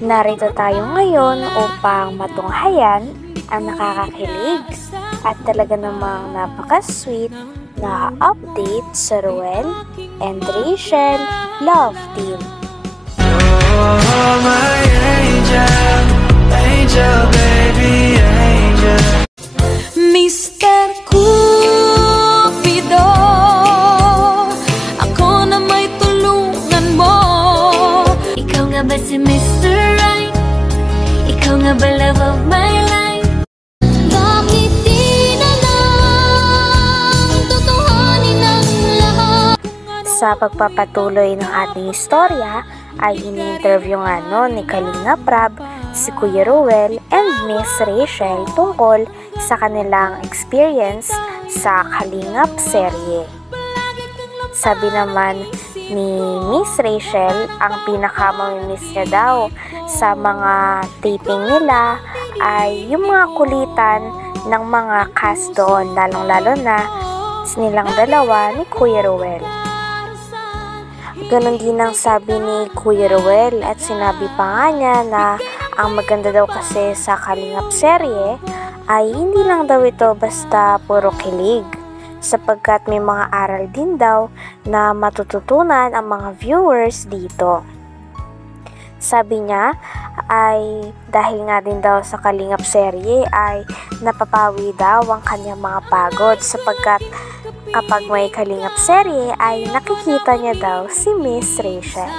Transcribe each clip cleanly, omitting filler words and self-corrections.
Narito tayo ngayon upang matunghayan ang nakakakilig at talaga namang napaka-sweet na update sa Ruel and Rachel Love Team. Oh, my angel, angel, baby, angel. Mr. Cupido, ako na may tulungan mo. Ikaw nga ba si Mr. Right? Ikaw nga ba love of my life? Bakit di na lang tutuhanin ang lahat? Sa pagpapatuloy ng ating istorya ay ini-interview nga ni Kalinga Prab si Kuya Ruel and Miss Rachel tungkol sa kanilang experience sa Kalingap serye. Sabi naman ni Miss Rachel, ang pinakamamimiss niya daw sa mga taping nila ay yung mga kulitan ng mga cast doon, lalong-lalo na nilang dalawa ni Kuya Ruel. Ganon din ang sabi ni Kuya Ruel at sinabi pa nga niya na ang maganda daw kasi sa Kalingap serye ay hindi lang daw ito basta puro kilig, sapagkat may mga aral din daw na matututunan ang mga viewers dito. Sabi niya ay dahil nga din daw sa Kalingap serye ay napapawi daw ang kanyang mga pagod, sapagkat kapag may Kalingap serye ay nakikita niya daw si Miss Rachel.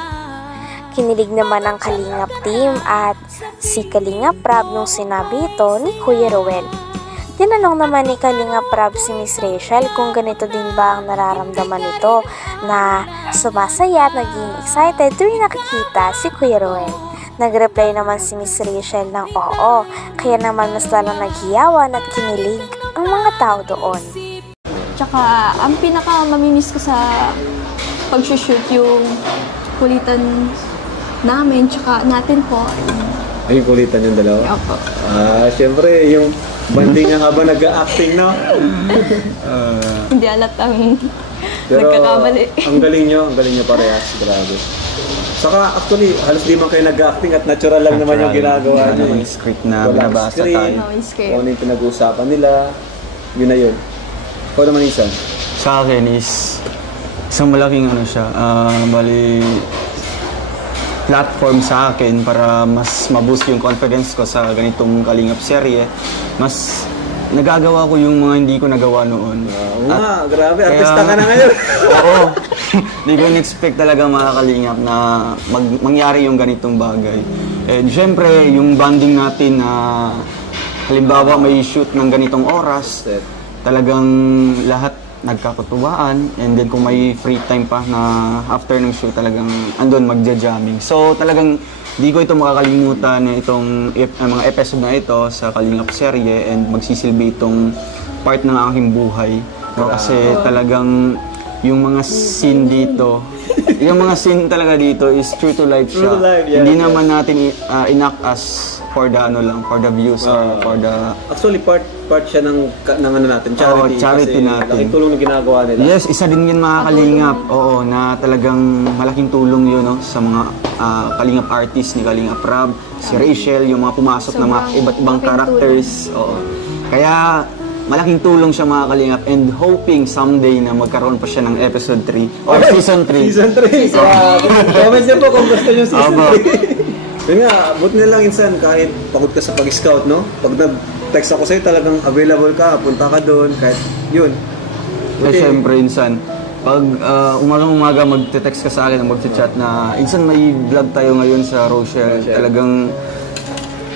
Kinilig naman ang Kalingap team at si Kalinga Prab nung sinabi ito ni Kuya Ruel. Tinanong naman ni Kalinga Prab si Miss Rachel kung ganito din ba ang nararamdaman nito na sumasaya at naging excited tuwing nakikita si Kuya Ruel. Nag-reply naman si Miss Rachel ng oo, kaya naman mas lalong naghiyawan at kinilig ang mga tao doon. Tsaka, ang pinaka-mamimiss ko sa pag-shoot yung kulitan namin, tsaka natin po. Ay, yung kulitan yung dalawa? Opo. Siyempre, yung banding nga habang nag-a-acting, no? Hindi alatang Pero nagkakamali. ang galing nyo parehas, grabe. Saka actually, halos di man kayo nag-acting at natural lang naman yung ginagawa nyo. Yung script na binabasa tayo. Kung ano yung pinag-uusapan nila, yun na yun. Ikaw naman, Isan? Sa akin is isang malaking bali platform sa akin para mas maboost yung confidence ko sa ganitong Kalingap serye. Mas nagagawa ko yung mga hindi ko nagawa noon. Grabe, artista ka na ngayon. Oo. Hindi ko in-expect talaga mga Kalingap na mangyari yung ganitong bagay. And syempre, yung bonding natin na halimbawa may shoot ng ganitong oras, talagang lahat nagkakutuwaan, and then kung may free time pa na after ng show talagang andun magja-jamming. So talagang di ko ito makakalimutan itong mga episode na ito sa Kalingap serye, and magsisilbi itong part ng aking buhay. Kasi talagang yung mga scene dito, yung mga scene talaga dito is true to life siya. Hindi naman natin inact as for the for the views or for the... Actually, part siya ng ano natin, charity. Charity natin. Laking tulong na ginagawa nila. Yes, isa din yun mga Kalingap. Oo, na talagang malaking tulong yun sa mga Kalingap artists ni Kalinga Prab, si Rachel, yung mga pumasok na mga iba't ibang characters. Oo. Kaya malaking tulong siya mga Kalingap, and hoping someday na magkaroon pa siya ng episode 3 or season 3. Season 3. Comment niyo po kung gusto niyo season 3. Yun nga, buti na lang insan kahit pagod ka sa pag-scout, no? Pag nag-text ako sa'yo, talagang available ka, punta ka doon, kahit yun. Buti. Siyempre insan, pag umagang-umaga magte-text ka sa akin, magte-chat na insan may vlog tayo ngayon sa Rochelle. Talagang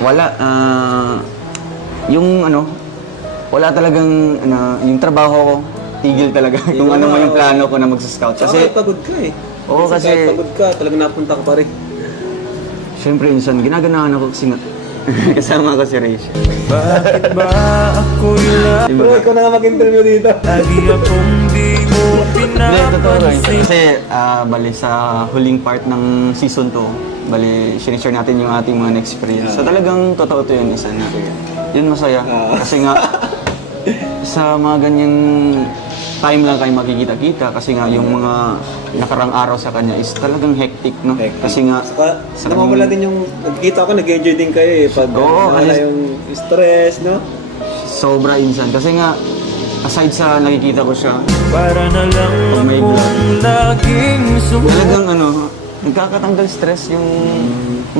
wala, wala talagang yung trabaho ko, tigil talaga kung ano man yung plano ko na mag-scout. Kasi pagod ka eh. Oo, kasi pagod ka, talagang napunta ka pa rin. Siyempre, insan, ginaganahan ako kasi kasama ko si Rachel. Bakit ba ako'y lang? Bro, ikaw na nga mag-interview dito. Lagi akong di mo pinapansin. Kasi, bali sa huling part ng season 2, bali, sinishare natin yung ating mga experience. So talagang totoo to yun, insan na. Yun masaya. Kasi nga, sa mga ganyang time lang kayo makikita-kita kasi nga yung mga nakarang araw sa kanya is talagang hectic, no? Kasi nga Saka namamala din yung nagkita ko, nag-enjoy din kayo eh. Pag wala yung stress, no? sobra insan. Kasi nga, aside sa nakikita ko siya, Para na lang oh my God, akong laging talagang nagkakatanggal stress yung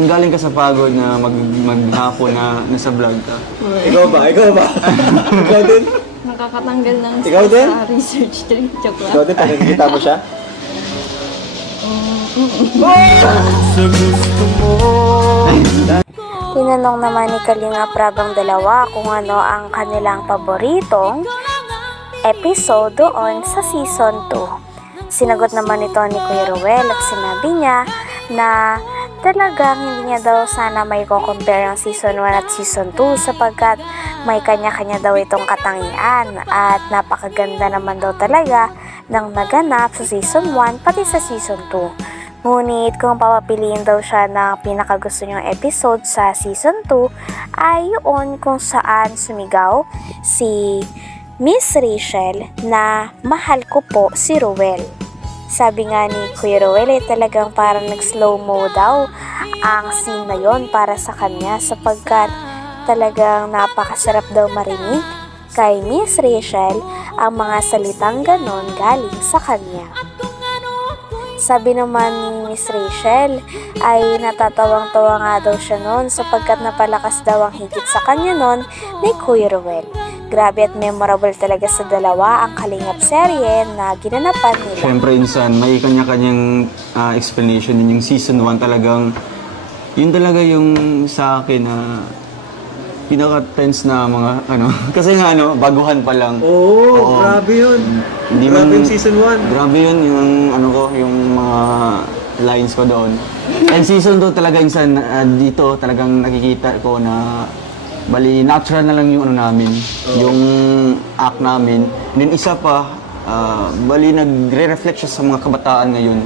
galing ka sa pagod na maghapon na nasa vlog ka. Ikaw ba? Ikaw din? Nakakatanggal ng Ikaw stress din? sa research trip. Joke lang. Ikaw din, pag nakikita mo siya? sa gusto mo. Tinanong naman ni Kalinga Prabang dalawa kung ano ang kanilang paboritong episode doon sa season 2. Sinagot naman ito ni Kuya Ruel at sinabi niya na talagang hindi niya daw sana may compare ang season 1 at season 2 sapagkat may kanya-kanya daw itong katangian at napakaganda naman daw talaga ng naganap sa season 1 pati sa season 2. Ngunit kung papapiliin daw siya ng pinakagusto niyang episode sa season 2 ay yun kung saan sumigaw si Miss Rachel na mahal ko po si Ruel. Sabi nga ni Kuya Ruel talagang parang nag-slow-mo daw ang scene na yon para sa kanya sapagkat talagang napakasarap daw marinig kay Miss Rachel ang mga salitang ganon galing sa kanya. Sabi naman ni Miss Rachel ay natatawang-tawa nga daw siya noon sapagkat napalakas daw ang higit sa kanya noon ni Kuya Ruel. Grabe at memorable talaga sa dalawa ang Kalingap serye na ginanapan nila. Siyempre, insan, may kanya-kanyang explanation din. Yung season 1 talagang, yun talaga yung sa akin na pinaka-tense na mga kasi nga baguhan pa lang. Oo. Grabe yun. Grabe yung season 1. Grabe yun yung yung mga lines ko doon. And season 2 talaga insan, dito talagang nakikita ko na bali natural na lang yung namin, yung act namin. And then isa pa, bali nagre-reflect siya sa mga kabataan ngayon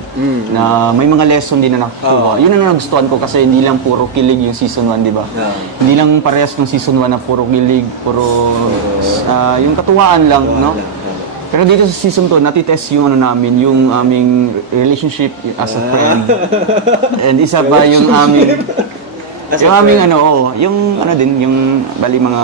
na may mga lesson din na nakukuha. Yun ang nagustuhan ko kasi hindi lang puro kilig yung season 1, di ba? Hindi lang parehas ng season 1 na puro kilig, puro yung katuwaan lang, no? Pero dito sa season 2, natitest yung namin, yung aming relationship as a friend. And isa pa yung aming yung bali mga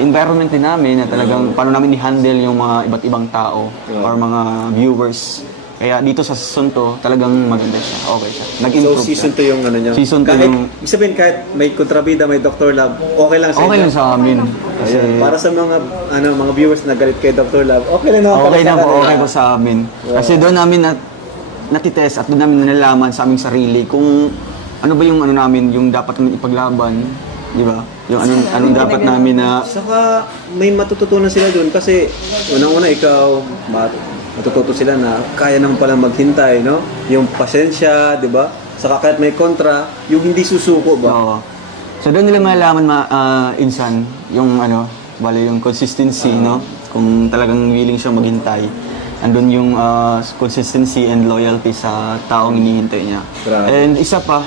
environment din namin na talagang paano namin i-handle yung mga iba't ibang tao or mga viewers. Kaya dito sa season 2, talagang maganda siya. Okay siya. Nag-improve So season 2 yung niya. Season 2 yung... Ibig sabihin kahit may kontrabida, may Dr. Love, okay lang sa inyo? Okay lang sa amin. Kasi... para sa mga viewers na galit kay Dr. Love, okay lang naman okay po sa amin. Kasi doon namin natitest at doon namin nalalaman sa aming sarili kung ano ba yung namin, yung dapat namin ipaglaban, di ba? Yung anong dapat namin na... Saka may matututunan sila doon kasi unang-una ikaw, matututo sila na kaya naman palang maghintay, no? Yung pasensya, di ba? Saka kahit may kontra, yung hindi susuko ba? Oo. So doon nila malalaman insan, yung yung consistency, no? Kung talagang willing siya maghintay. Andun yung consistency and loyalty sa taong hinihintay niya. Grabe. And isa pa,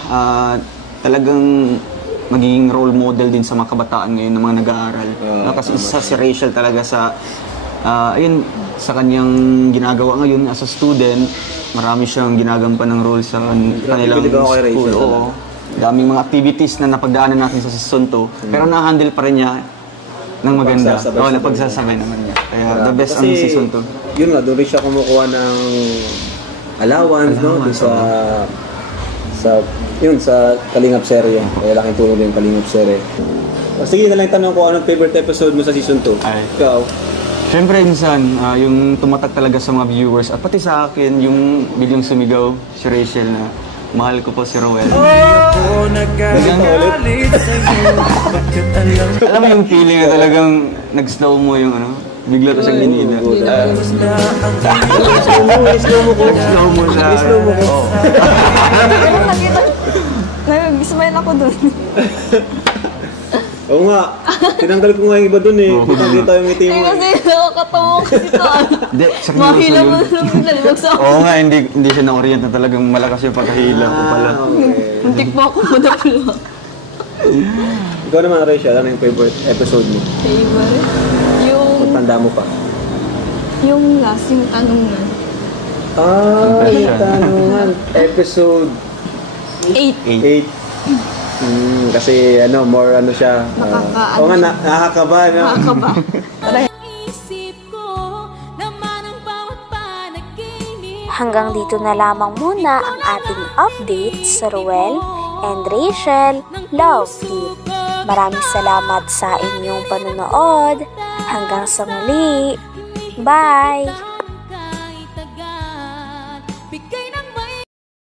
talagang magiging role model din sa mga kabataan ngayon ng mga nag-aaral. Kasi isa si Rachel talaga sa sa kanyang ginagawa ngayon as a student, marami siyang ginagampan ng role sa kanilang school. Oo. Daming mga activities na napagdaanan natin sa season 2, pero na-handle pa rin niya ng maganda. Napagsasabay naman niya. Kaya the best ang season 2. Yun nga, doon rin siya kumukuha ng allowance, no? Doon sa Kalingap serye. Kaya laking tulong din yung Kalingap serye. Sige na lang tanong ko, anong favorite episode mo sa season 2? Ikaw? Siyempre, insan, yung tumatak talaga sa mga viewers at pati sa akin, yung biglang sumigaw si Rachel na mahal ko po si Ruel. Ako nagagalit sa'yo. Bakit alam Alam mo yung feeling na talagang nag-slow mo yung bigla ko siyang hinila. Slow mo ko. Nag-smile ako dun. Oo nga, tinanggal ko nga yung iba dun eh. Kita yung ngiti mo. Kasi nakakatawa kasi ito. Hindi, Mahila mo naman nalibag sa ako. Oo nga, hindi siya na-orient na talagang malakas yung pagkahila ko pala. Muntik pa ako madapula. Ikaw naman, Rachel, ano yung favorite episode mo? Favorite? Yung... Pagtanda mo pa. Yung last, yung tanungan. Yung tanungan. Episode 8. 8. Kasi more siya. Nakaka- nakakaba, no? Nakakaba. Isip ko naman ang bawat panaginip. Hanggang dito na lamang muna ang ating update sa Ruel and Rachel Love Team. Maraming salamat sa inyong panonood. Hanggang sa muli. Bye!